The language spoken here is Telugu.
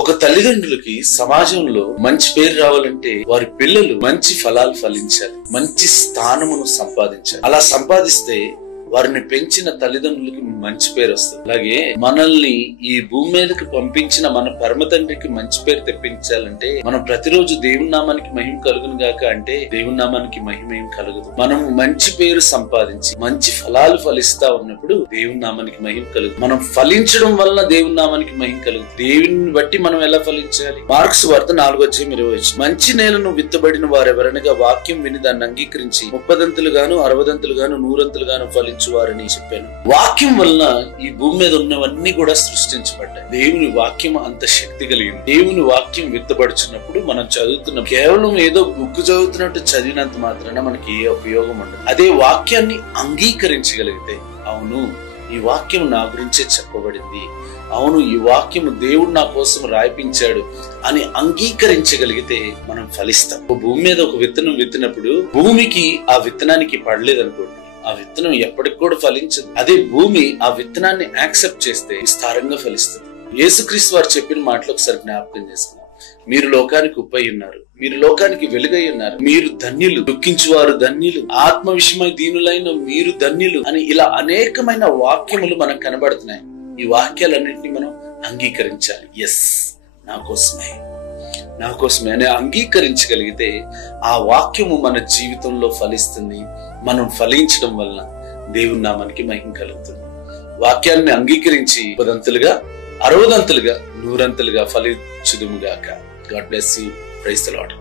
ఒక తల్లిదండ్రులకి సమాజంలో మంచి పేరు రావాలంటే వారి పిల్లలు మంచి ఫలాలు ఫలించాలి, మంచి స్థానమును సంపాదించాలి. అలా సంపాదిస్తే వారిని పెంచిన తల్లిదండ్రులకి మంచి పేరు వస్తుంది. అలాగే మనల్ని ఈ భూమి మీదకి పంపించిన మన పరమ తండ్రికి మంచి పేరు తెప్పించాలంటే మనం ప్రతిరోజు దేవుని నామానికి మహిమ కలుగును గాక అంటే దేవుని నామానికి మహిమ ఏం కలుగుదు. మనం మంచి పేరు సంపాదించి మంచి ఫలాలు ఫలిస్తా ఉన్నప్పుడు దేవుని నామానికి మహిమ కలుగుతుంది. మనం ఫలించడం వల్ల దేవుని నామానికి మహిమ కలుగుతుంది. దేవుని బట్టి మనం ఎలా ఫలించాలి? మార్క్స్ వార్త 4:20 మంచి నేలను విత్తబడిన వారెవరనగా వాక్యం విని దాన్ని అంగీకరించి 30దంతులుగాను 60దంతులుగాను 100ంతులుగాను ఫలించు వారని చెప్పాను. వాక్యం వలన ఈ భూమి మీద ఉన్నవన్నీ కూడా సృష్టించబడ్డాయి. దేవుని వాక్యం అంత శక్తి కలిగింది. దేవుని వాక్యం విత్తబడుచున్నప్పుడు మనం చదువుతున్న కేవలం ఏదో బుక్ చదువుతున్నట్టు చదివినంత మాత్రాన మనకి ఏ ఉపయోగం ఉండదు. అదే వాక్యాన్ని అంగీకరించగలిగితే, అవును ఈ వాక్యం నా గురించే చెప్పబడింది, అవును ఈ వాక్యము దేవుడు నా కోసం రాయిపించాడు అని అంగీకరించగలిగితే మనం ఫలిస్తాం. భూమి మీద ఒక విత్తనం విత్తినప్పుడు భూమికి ఆ విత్తనానికి పడలేదనుకోండి, ఆ విత్తనం ఎప్పటికి కూడా ఫలించదు. అదే భూమి ఆ విత్తనాన్ని యాక్సెప్ట్ చేస్తే విస్తారంగా ఫలిస్తుంది. యేసుక్రీస్తు వారు చెప్పిన మాటలు ఒకసారి జ్ఞాపకం చేసుకున్నాం. మీరు లోకానికి ఉప్పై ఉన్నారు, మీరు లోకానికి వెలుగై ఉన్నారు, మీరు ధన్యులు, దుఃఖించువారు ధన్యులు, ఆత్మ విషయమై దీనులైన మీరు ధన్యులు అని ఇలా అనేకమైన వాక్యములు మనకు కనబడుతున్నాయి. ఈ వాక్యాలన్నింటినీ మనం అంగీకరించాలి. ఎస్, నా కోసమే అని అంగీకరించగలిగితే ఆ వాక్యము మన జీవితంలో ఫలిస్తుంది. మనం ఫలించడం వలన దేవుని నామానికి మహిమ కలుగుతుంది. వాక్యాన్ని అంగీకరించి 30దంతులుగా 60దంతులుగా 100ంతులుగా ఫలించుదుముగాక. God bless you. Praise the lord.